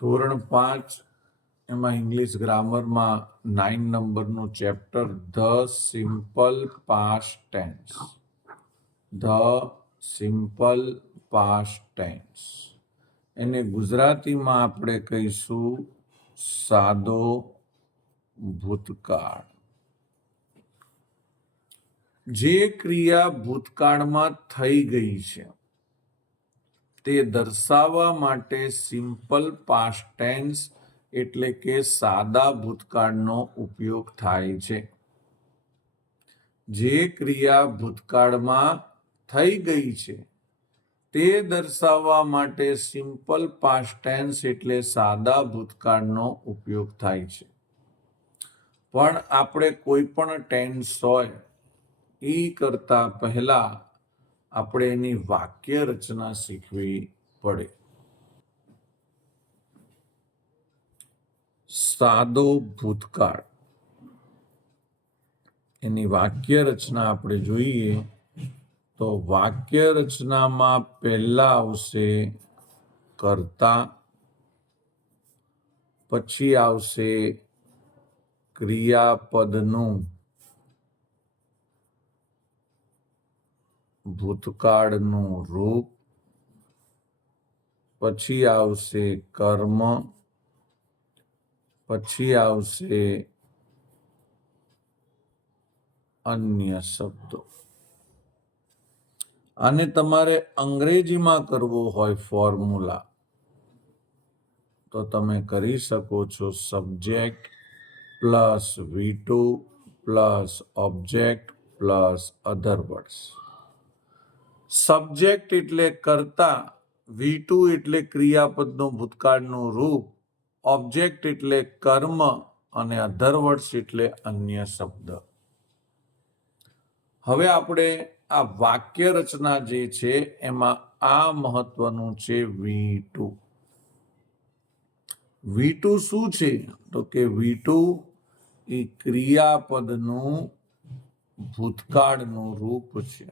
ધોરણ 5 એમાં ઇંગ્લિશ ગ્રામરમાં 9 નંબરનું chapter the simple past tense. The simple past tense એને ગુજરાતીમાં આપણે કહીશું સાદો ભૂતકાળ. જે ક્રિયા ભૂતકાળમાં થઈ ગઈ છે તે દર્શાવવા માટે સિમ્પલ પાસ્ટ ટેન્સ એટલે કે સાદા ભૂતકાળનો ઉપયોગ થાય છે. જે ક્રિયા ભૂતકાળમાં થઈ ગઈ છે તે દર્શાવવા માટે સિમ્પલ પાસ્ટ ટેન્સ એટલે સાદા ભૂતકાળનો ઉપયોગ થાય છે. પણ આપણે કોઈ પણ ટેન્સ હોય એ કરતા પહેલા આપણે એની વાક્ય રચના શીખવી પડે. સાદો ભૂતકાળ એની વાક્ય રચના આપણે જોઈએ તો વાક્ય રચનામાં પહેલા આવશે કર્તા, પછી આવશે ક્રિયાપદનું ભૂતકાળનું રૂપ, પછી આવશે કર્મ, પછી આવશે અન્ય શબ્દો. અને તમારે અંગ્રેજીમાં કરવો હોય ફોર્મ્યુલા તો તમે કરી શકો છો subject plus V2 plus object plus અધર વર્ડ્સ. સબ્જેક્ટ એટલે કર્તા, V2 એટલે ક્રિયાપદનું ભૂતકાળનું રૂપ, ઓબ્જેક્ટ એટલે કર્મ અને અધર વર્ડ્સ એટલે અન્ય શબ્દ. હવે આપણે આ વાક્ય રચના જે છે એમાં આ મહત્વનું છે V2. V2 શું છે તો કે V2 એ ક્રિયાપદનું ભૂતકાળનું રૂપ છે.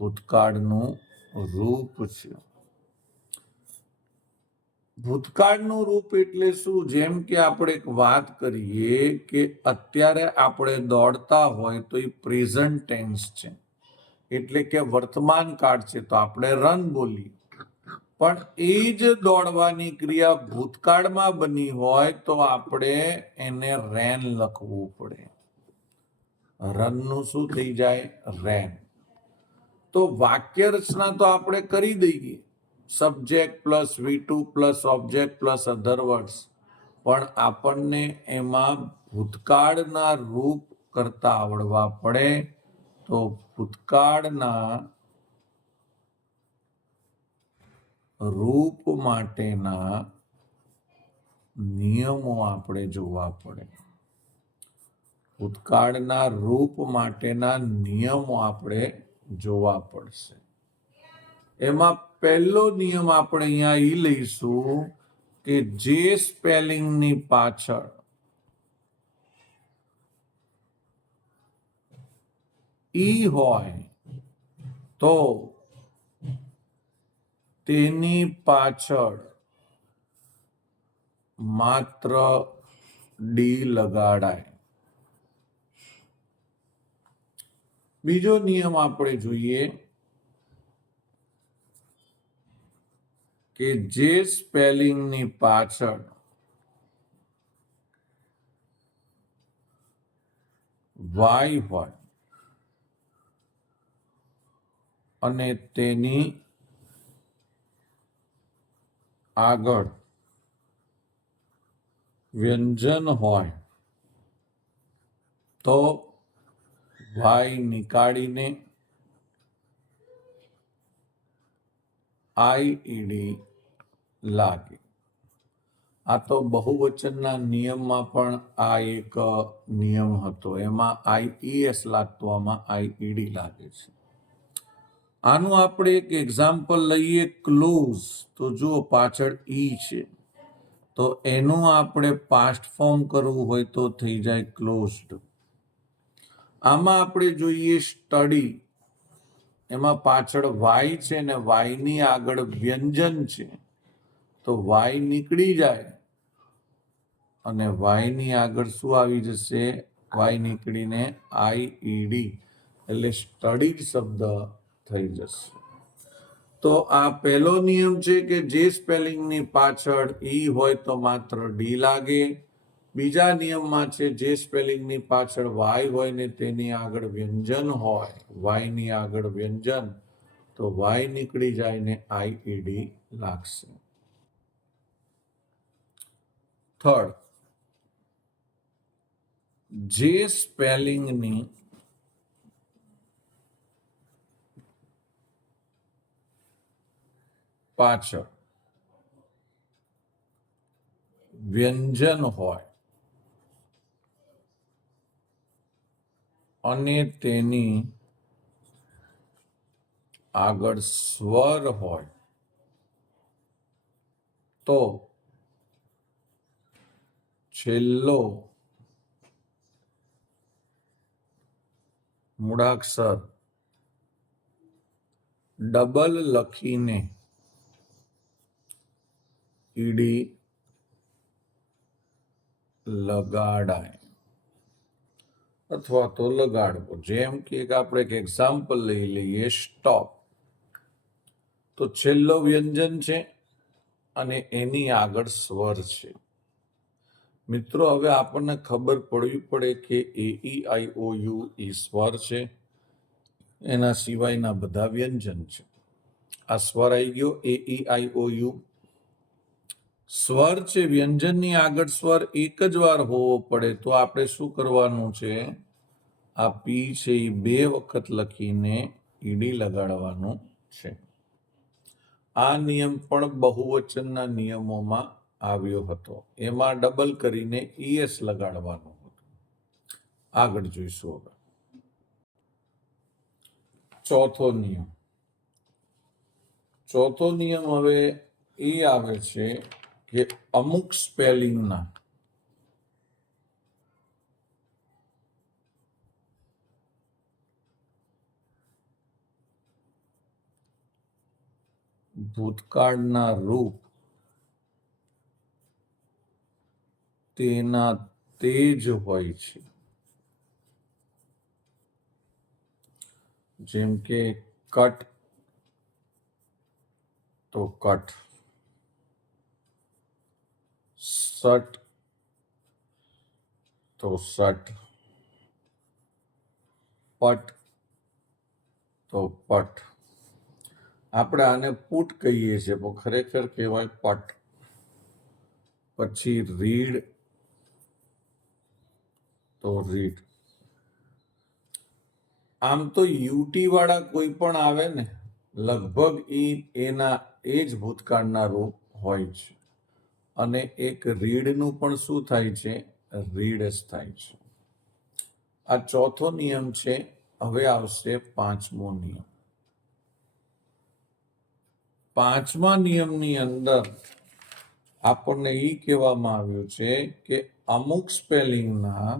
ભૂતકાળનું રૂપ છે. ભૂતકાળનું રૂપ એટલે શું? જેમ કે આપણે એક વાત કરીએ કે અત્યારે આપણે દોડતા હોય તો એ પ્રેઝન્ટ ટેન્સ છે એટલે કે વર્તમાન કાળ છે તો આપણે રન બોલીએ. પણ એ જ દોડવાની ક્રિયા ભૂતકાળમાં બની હોય તો આપણે એને રેન લખવું પડે. રનનું શું થઈ જાય? રેન. તો વાક્ય રચના તો આપણે કરી દઈએ subject plus V2 plus object plus અધર વર્ડ્સ, પણ આપણને એમાં ભૂતકાળના રૂપ કરતા આવડવા પડે. તો ભૂતકાળના રૂપ માટેના નિયમો આપણે જોવા પડે. ભૂતકાળના રૂપ માટેના નિયમો આપણે જોવા પડશે. એમાં પહેલો નિયમ આપણે અહીંયા એ લઈશું કે જે સ્પેલિંગની પાછળ ઈ હોય તો તેની પાછળ માત્ર ડી લગાડાય. બીજો નિયમ આપણે જોઈએ કે જે સ્પેલિંગની પાછળ વાય હોય અને તેની આગળ વ્યંજન હોય તો વાય નીકાળીને આઈઈડી લાગે. આ તો બહુવચનના નિયમમાં પણ આ એક નિયમ હતો. એમાં IES લાગતો, આમાં આઈઈડી લાગે છે. આનું આપણે એક એક્ઝામ્પલ લઈએ ક્લોઝ. તો જુઓ પાછળ ઈ છે તો એનું આપણે પાસ્ટ ફોર્મ કરવું હોય તો થઈ જાય ક્લોઝડ. આમાં આપણે જોઈએ સ્ટડી. એમાં પાછળ વાય છે ને વાયની આગળ વ્યંજન છે તો વાય નીકળી જાય અને વાય ની આગળ શું આવી જશે? વાય નીકળીને આઈઈડી એટલે સ્ટડીડ શબ્દ થઈ જશે. તો આ પહેલો નિયમ છે કે જે સ્પેલિંગની પાછળ ઈ હોય તો માત્ર ડી લાગે. બીજા નિયમમાં છે જે સ્પેલિંગની પાછળ વાય હોય ને તેની આગળ વ્યંજન હોય, વાયની આગળ વ્યંજન, તો વાય નીકળી જાય ને આઈઈડી લાગશે. થર્ડ, જે સ્પેલિંગની પાછળ વ્યંજન હોય અને તેની આગળ સ્વર હોય તો છેલ્લો મૂળાક્ષર ડબલ લખીને ઈડી લગાડાય અથવા તો લગાડવો. જેમ કે આપણે એક એક્ઝામ્પલ લઈ લઈએ, સ્ટોપ. તો છેલ્લો વ્યંજન છે અને એની આગળ સ્વર છે. મિત્રો, હવે આપણને ખબર પડવી પડે કે AEIOU ઈ સ્વર છે, એના સિવાયના બધા વ્યંજન છે. આ સ્વર આવી ગયો AEIOU. સ્વર છે, વ્યંજનની આગળ સ્વર એક જ વાર હોવો પડે તો આપણે શું કરવાનું છે? આ પી છે એ 2 વખત લખીને ઈડી લગાડવાનું છે. આ નિયમ પણ બહુવચનના નિયમોમાં આવ્યો હતો. એમાં ડબલ કરીને ES લગાડવાનું હતું. આગળ જોઈશું. હવે ચોથો નિયમ હવે એ આવે છે કે અમુક સ્પેલિંગના ભૂતકાળના રૂપ તેના તે જ હોય છે. જેમ કે કટ તો કટ, સટ તો સટ, પટ તો પટ. આપણે આને પુટ કહીએ છીએ પણ ખરેખર કહેવાય પટ. પછી રીડ તો રીડ. આમ તો યુટી વાળા કોઈ પણ આવે ને લગભગ એના એ જ ભૂતકાળના રૂપ હોય છે. અને એક રીડનું પણ શું થાય છે? રીડ જ થાય છે. આ ચોથો નિયમ છે. હવે આવશે પાંચમો નિયમ. પાંચમા નિયમની અંદર આપણને એ કહેવામાં આવ્યું છે કે અમુક સ્પેલિંગના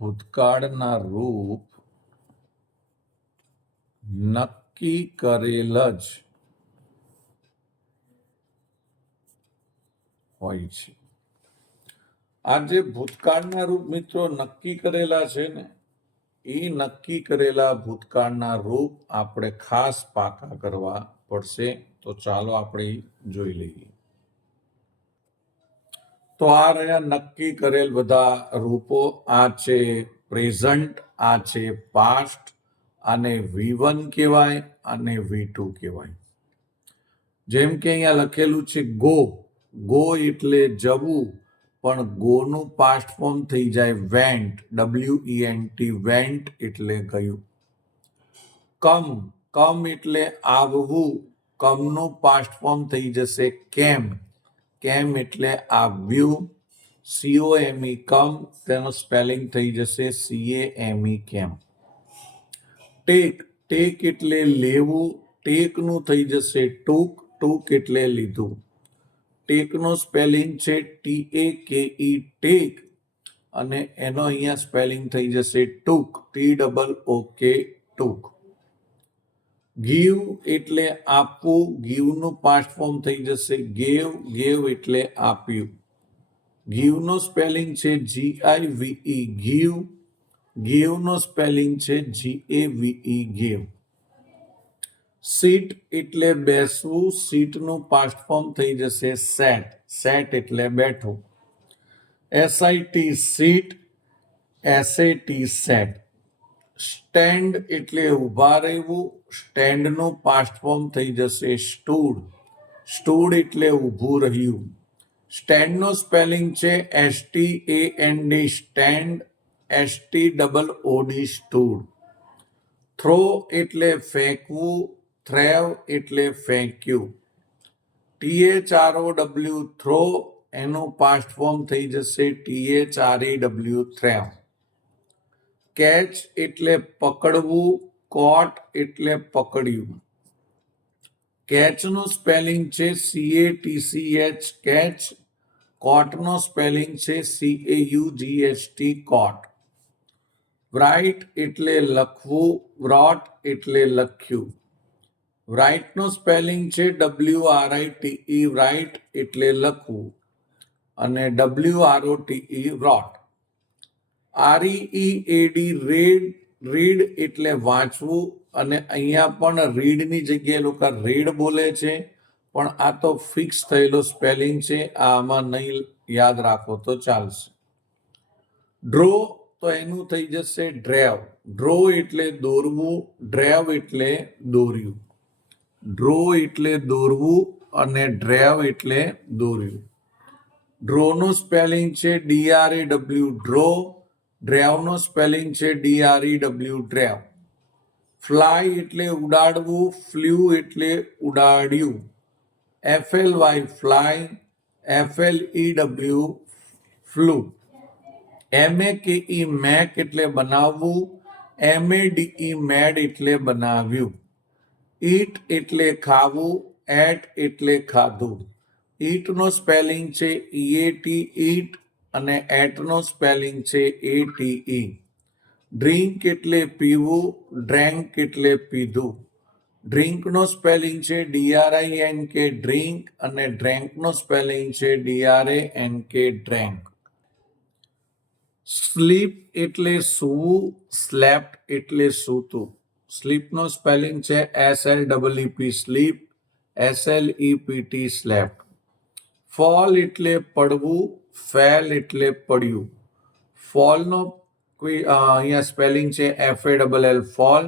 ભૂતકાળના રૂપ નક્કી કરેલ જ હોય છે. આ જે ભૂતકાળના રૂપ મિત્રો નક્કી કરેલા છે ને, એ નક્કી કરેલા ભૂતકાળના રૂપ આપણે ખાસ પાકા કરવા પડશે. તો ચાલો આપણે જોઈ લઈએ. તો આ રહ્યા નક્કી કરેલ બધા રૂપો. આ છે પ્રેઝન્ટ, આ છે પાસ્ટ, આને V1 કહેવાય, આને V2 કહેવાય. જેમ કે અહીંયા લખેલું છે ગો. ગો એટલે જવું, પણ ગોનું પાસ્ટ ફોર્મ થઈ જાય વેન્ટ, WENT, વેન્ટ એટલે ગયું. કમ, કમ એટલે આવવું, કમનું પાસ્ટ ફોર્મ થઈ જશે કેમ, કેમ એટલે આવ્યું. COME કમ, તેનો સ્પેલિંગ થઈ જશે CAME કેમ. ટેક, ટેક એટલે લેવું, ટેકનું થઈ જશે ટૂક, ટૂક એટલે લીધું. ટેકનો સ્પેલિંગ છે TAKE ટેક, અને એનો અહીંયા સ્પેલિંગ થઈ જશે ટૂંક, TOOK, ટૂંક. ગીવ એટલે આપવું, ગીવનું પાસ્ટ ફોર્મ થઈ જશે ગેવ, ગેવ એટલે આપ્યું. ગીવનો સ્પેલિંગ છે GIVE, ગીવ. ગેવનો સ્પેલિંગ છે GAVE, ગેવ. સીટ એટલે બેસવું, સીટનું પાસ્ટ ફોર્મ થઈ જશે સેટ, સેટ એટલે બેઠું. SIT, seat, SAT, set. Stand એટલે ઊભા રહેવું, સ્ટેન્ડનું પાસ્ટ ફોર્મ થઈ જશે સ્ટૂડ, સ્ટૂડ એટલે ઊભું રહ્યું. સ્ટેન્ડનો સ્પેલિંગ છે STAND, stand, STOOD, stood. Throw એટલે ફેંકવું, થ્રેવ એટલે ફેંક્યું. THROW, થ્રો, એનું પાસ્ટ ફોર્મ થઈ જશે THREW, થ્રેવ. કેચ એટલે પકડવું, કોટ એટલે પકડ્યું. કેચનું સ્પેલિંગ છે CATCH, કેચ. કોટનો સ્પેલિંગ છે CAUGHT, કોટ. રાઇટ એટલે લખવું, વ્રોટ એટલે લખ્યું. રાઇટનો સ્પેલિંગ છે WRITE, રાઇટ એટલે લખવું, અને WROTE, wrote. READ, read, read એટલે વાંચવું, અને અહીંયા પણ રીડની જગ્યાએ લોકો રેડ બોલે છે, પણ આ તો ફિક્સ થયેલો સ્પેલિંગ છે, આમાં નહીં યાદ રાખો તો ચાલશે. ડ્રો, તો એનું થઈ જશે ડ્રેવ. ડ્રો એટલે દોરવું, ડ્રેવ એટલે દોર્યું. ડ્રો એટલે દોરવું અને ડ્રેવ એટલે દોર્યું. ડ્રોનું સ્પેલિંગ છે DRAW, ડ્રો. ડ્રેવનો સ્પેલિંગ છે DREW, ડ્રેવ. ફ્લાય એટલે ઉડાડવું, ફ્લ્યુ એટલે ઉડાડ્યું. FLY, fly. FLEW, flew. MAKE, make એટલે બનાવવું. MADE, મેડ એટલે બનાવ્યું. ઈટ એટલે ખાવું, એટ એટલે ખાધું. ઈટનો સ્પેલિંગ છે EAT, ઈટ, અને એટનો સ્પેલિંગ છે ATE. ડ્રિંક એટલે પીવું, ડ્રેન્ક એટલે પીધું. ડ્રિંકનો સ્પેલિંગ છે DRINK, ડ્રિંક, અને ડ્રેન્કનો સ્પેલિંગ છે DRANK, ડ્રેન્ક. સ્લીપ એટલે સૂવું, સ્લેપ્ટ એટલે સૂતું. સ્લીપનો સ્પેલિંગ છે SLEEP, sleep, SLEPT, slept. Fall એટલે પડવું, ફેલ એટલે પડ્યું. ફોલનો અહીંયા સ્પેલિંગ છે FALL, ફોલ.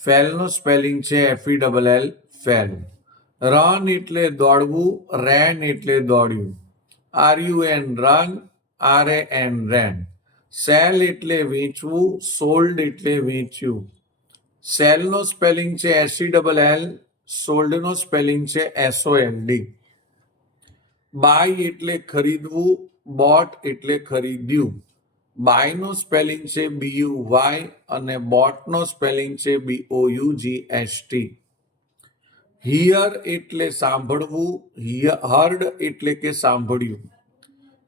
ફેલનો સ્પેલિંગ છે FELL, ફેલ. રન એટલે દોડવું, રેન એટલે દોડ્યું. RUN, રન, RAN, રેન. સેલ એટલે વેચવું, સોલ્ડ એટલે વેચ્યું. સેલનો સ્પેલિંગ છે SELL, સોલ્ડનો સ્પેલિંગ છે SOLD. બાય એટલે ખરીદવું, બોટ એટલે ખરીદ્યું. બાયનો સ્પેલિંગ છે BUY, અને બોટનો સ્પેલિંગ છે BOUGST. હિયર એટલે સાંભળવું, હર્ડ એટલે કે સાંભળ્યું.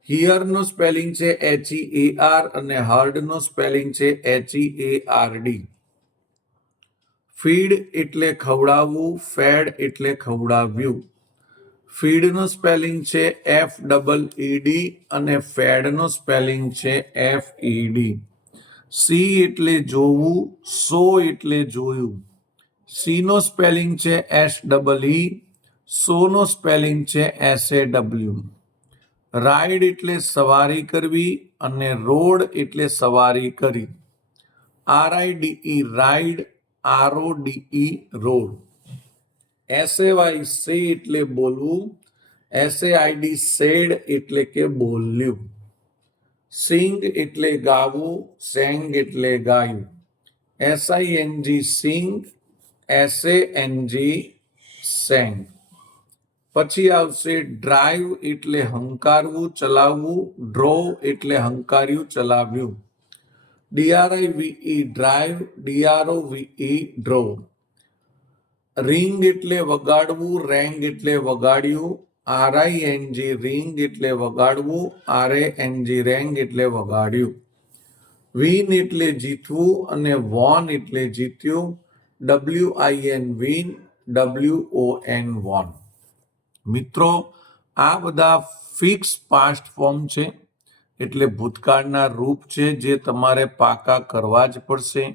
હિયરનો સ્પેલિંગ છે HEAR, અને હર્ડનો સ્પેલિંગ છે HEARD. ફીડ એટલે ખવડાવવું, ફેડ એટલે ખવડાવ્યું. ફીડનો સ્પેલિંગ છે FEED, અને ફેડનો સ્પેલિંગ છે FED. સી એટલે જોવું, સો એટલે જોયું. સીનો સ્પેલિંગ છે SEE, સોનો સ્પેલિંગ છે SAW. રાઇડ એટલે સવારી કરવી, અને રોડ એટલે સવારી કરી. RIDE, ride, RODE, road. SAY, સે એટલે બોલવું. SAID, સેડ એટલે કે બોલ્યું. સિંગ એટલે ગાવું, સેંગ એટલે ગાયું. SING, સિંગ, SANG, સેંગ. પછી આવશે ડ્રાઈવ એટલે હંકારવું, ચલાવવું. ડ્રોવ એટલે હંકાર્યું, ચલાવ્યું. DRIVE, drive, DROVE, ડ્રોવ. રિંગ એટલે વગાડવું, રેંગ એટલે વગાડ્યું. RING રિંગ એટલે વગાડવું, RANG રેંગ એટલે વગાડ્યું. વિન એટલે જીતવું અને વોન એટલે જીત્યું. WIN win, WON won. મિત્રો, આ બધા ફિક્સ પાસ્ટ ફોર્મ છે, એટલે ભૂતકાળના રૂપ છે જે તમારે પાકા કરવા જ પડશે.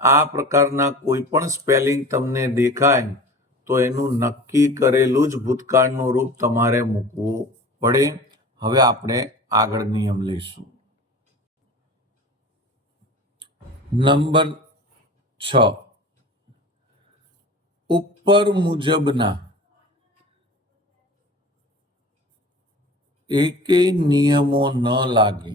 આ પ્રકારના કોઈ પણ સ્પેલિંગ તમને દેખાય તો એનું નક્કી કરેલું જ ભૂતકાળનું રૂપ તમારે મૂકવું પડે. હવે આપણે આગળ નિયમ લઈશું. નંબર 6, ઉપર મુજબના એકેય નિયમો ન લાગે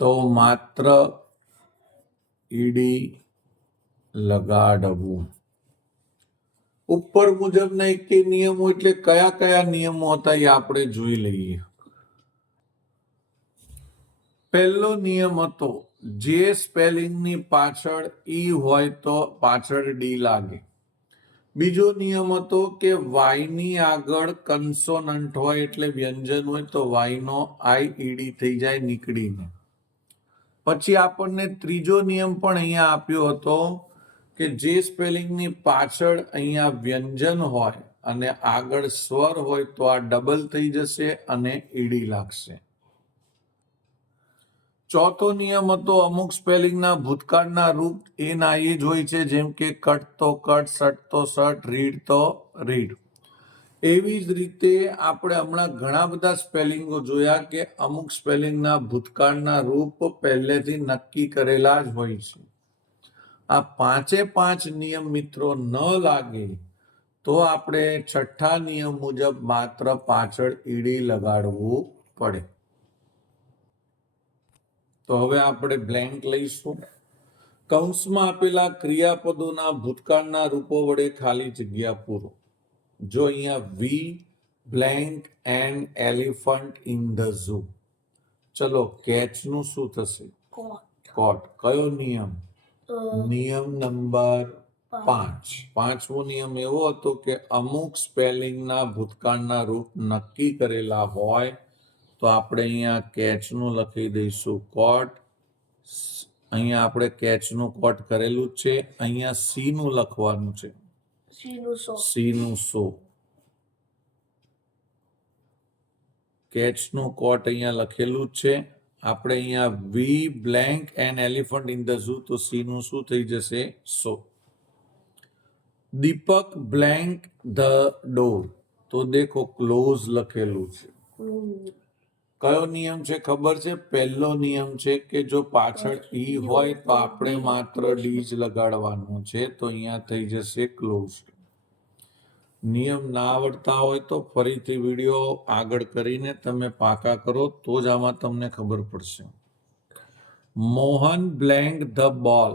તો માત્ર ઈડી લગાડવું. ઉપર મુજબના એકેય નિયમો એટલે કયા કયા નિયમો હતા એ આપણે જોઈ લઈએ. પહેલો નિયમ હતો, જે સ્પેલિંગની પાછળ ઈ હોય તો પાછળ ડી લાગે. બીજો નિયમ હતો કે વાયની આગળ કન્સોનન્ટ હોય એટલે વ્યંજન હોય તો વાયનો IED થઈ જાય નીકળીને. પછી આપણને ત્રીજો નિયમ પણ અહીંયા આપ્યો હતો કે જે સ્પેલિંગની પાછળ અહીંયા વ્યંજન હોય અને આગળ સ્વર હોય તો આ ડબલ થઈ જશે અને ઈડી લાગશે. ચોથો નિયમ હતો, અમુક સ્પેલિંગના ભૂતકાળના રૂપ એના એ જ હોય છે, જેમ કે કટ તો કટ, સટ તો સટ, રીડ તો રીડ. એવી જ રીતે આપણે હમણાં ઘણા બધા સ્પેલિંગો જોયા કે અમુક સ્પેલિંગના ભૂતકાળના રૂપ પહેલેથી નક્કી કરેલા જ હોય છે. આ પાંચે પાંચ નિયમ મિત્રો ન લાગે તો આપણે છઠ્ઠા નિયમ મુજબ માત્ર પાછળ ઈડી લગાડવું પડે. તો હવે આપણે બ્લેન્ક લઈશું. કૌંસમાં આપેલા ક્રિયાપદોના ભૂતકાળના રૂપો વડે ખાલી જગ્યા પૂરો. જો અહીંયા we blank an elephant in the zoo. ચલો, કેચનું શું થશે? કોટ. કયો નિયમ? નિયમ નંબર 5. પાંચમો નિયમ એવો હતો કે અમુક સ્પેલિંગના ભૂતકાળના રૂપ નક્કી કરેલા હોય તો આપણે અહીંયા કેચનું લખી દઈશું કોટ. અહીંયા આપણે કેચનું કોટ કરેલું જ છે. અહીંયા સી નું લખવાનું છે, સી નું સો. કેચનું કોટ અહીંયા લખેલું જ છે. આપણે અહીંયા we blank an elephant in the zoo તો સી નું શું થઈ જશે? So. Deepak blank the door તો દેખો ક્લોઝ લખેલું છે. કયો નિયમ છે ખબર છે? પહેલો નિયમ છે કે જો પાછળ ઈ હોય તો આપણે માત્ર ડી જ લગાડવાનું છે, તો અહીંયા થઈ જશે ક્લોઝ. નિયમ ના આવડતા હોય તો ફરીથી વિડીયો આગળ કરીને તમે પાકા કરો તો જ આમાં તમને ખબર પડશે. Mohan blank the ball.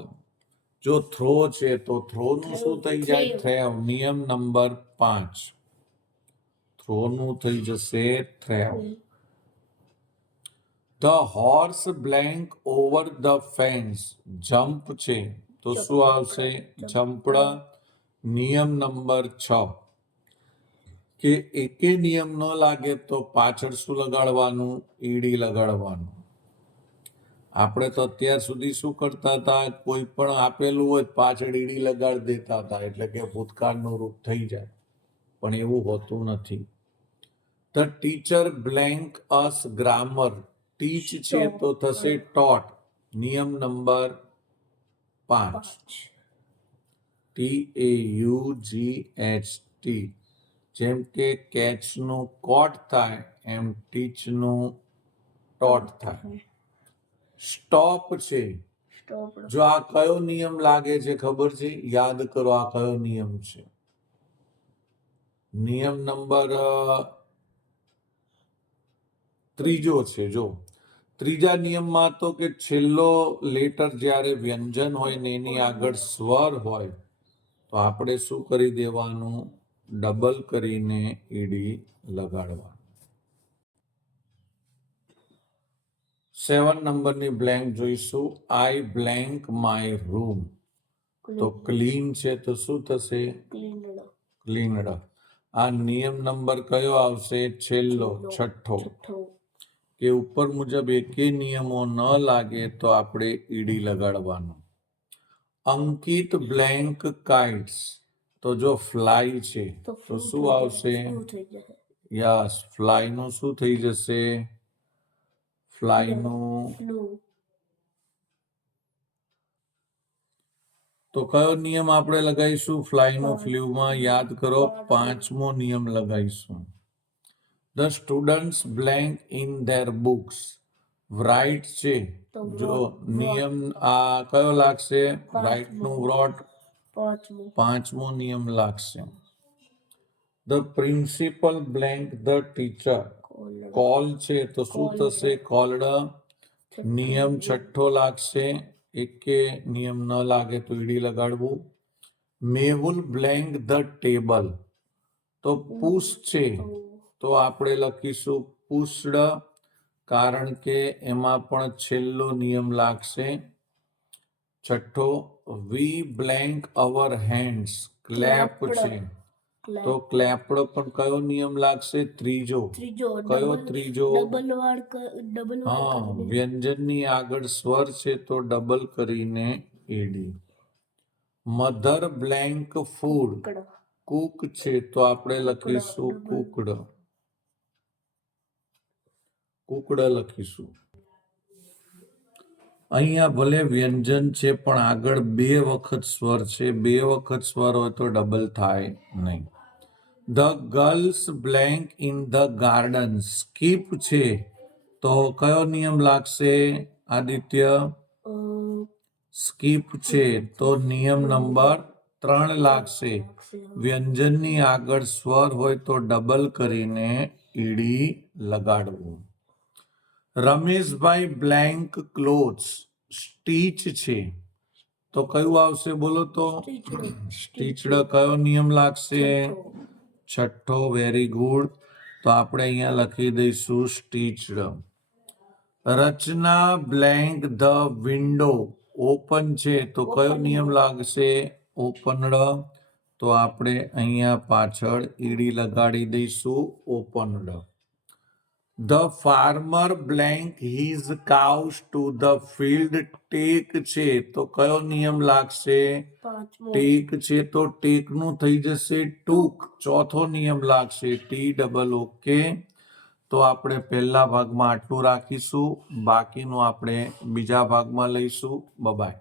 જો થ્રો છે તો થ્રો નું શું થઈ જાય? થ્રેવ. નિયમ નંબર 5. થ્રો નું થઈ જશે threw. The horse blank over the fence. Jump છે તો શું આવશે? જમ્પડ. નિયમ નંબર 6 કે એકે નિયમ ન લાગે તો પાછળ શું લગાડવાનું? ઈડી લગાડવાનું. આપણે તો અત્યાર સુધી શું કરતા હતા? કોઈ પણ આપેલું હોય પાછળ ઈડી લગાડી દેતા હતા એટલે કે ભૂતકાળનું રૂપ થઈ જાય, પણ એવું હોતું નથી. The teacher blank us grammar. Teach છે તો થશે ટોટ. નિયમ નંબર 5. TAUGHT. જેમ કે કેચનું કોટ થાય એમ ટીચનું ટોટ થાય. સ્ટોપ છે. જો આ કયો નિયમ લાગે છે ખબર છે? યાદ કરો આ કયો નિયમ છે? નિયમ નંબર 3 છે. જો ત્રીજા નિયમમાં તો કે છેલ્લો લેટર જ્યારે વ્યંજન હોય ને એની આગળ સ્વર હોય તો આપણે શું કરી દેવાનું? ડબલ કરીને ઈડી લગાડવાનું. 7 નંબરની બ્લેન્ક જોઈશું. I blank my room. તો ક્લીન છે તો શું થશે? ક્લીનડ. આ નિયમ નંબર કયો આવશે? છેલ્લો, છઠ્ઠો. કે ઉપર મુજબ એકે નિયમો ન લાગે તો આપણે ઈડી લગાડવાનું. અંકિત બ્લેન્ક કાઇટ્સ, તો જો ફ્લાય છે તો શું આવશે? યસ, ફ્લાય નું શું થઈ જશે? ફ્લાય નું. તો કયો નિયમ આપણે લગાઈશું ફ્લાય નો ફ્લ્યુમાં? યાદ કરો, 5મો નિયમ લગાઈશું. The students blank in their books. Write છે, જો નિયમ આ કયો લાગશે? રાઇટ નું વ્રોટ 5મો નિયમ લાગશે. The principal blank the teacher. Call છે તો શું થશે? કોલ્ડ. નિયમ છઠ્ઠો લાગશે. એકે નિયમ ન લાગે તો ઈડી લગાડવું. Mehul blank the table. તો પુશ છે તો આપણે લખીશું પુશ્ડ, કારણ કે એમાં પણ છેલ્લો નિયમ લાગશે. છઠ્ઠો, વી બ્લેન્ક અવર હેન્ડ્સ. ક્લેપ છે તો ક્લેપ્ડ પણ કયો નિયમ લાગશે? ત્રીજો. કયો ત્રીજો? હા, વ્યંજનની આગળ સ્વર છે તો ડબલ કરીને ED. Mother blank food. Cook છે તો આપણે લખીશું કુકડ. કુકડ લખીશું. અહીંયા ભલે વ્યંજન છે પણ આગળ 2 વખત સ્વર છે. 2 વખત સ્વર હોય તો ડબલ થાય નહીં. The girls blank in the garden. Skip છે તો કયો નિયમ લાગશે આદિત્ય? સ્કીપ છે તો નિયમ નંબર 3 લાગશે. વ્યંજનની આગળ સ્વર હોય તો ડબલ કરીને ઈડી લગાડવું. Rameshbhai blank clothes. સ્ટીચ છે તો કયું આવશે બોલો તો? સ્ટીચડ. કયો નિયમ લાગશે? છઠ્ઠો. Very good. તો આપણે અહીંયા લખી દઈશું સ્ટીચડ. રચના બ્લેન્ક ધ વિન્ડો. ઓપન છે તો કયો નિયમ લાગશે? ઓપનડ. તો આપણે અહીંયા પાછળ ઈડી લગાડી દઈશું opened. The farmer blank his cows to the field. Take છે તો કયો નિયમ લાગશે? ટેક છે તો ટેક નું થઈ જશે ટૂક. ચોથો નિયમ લાગશે TOOK. તો આપણે પહેલા ભાગમાં આટલું રાખીશું, બાકીનું આપણે બીજા ભાગમાં લઈશું. બાય.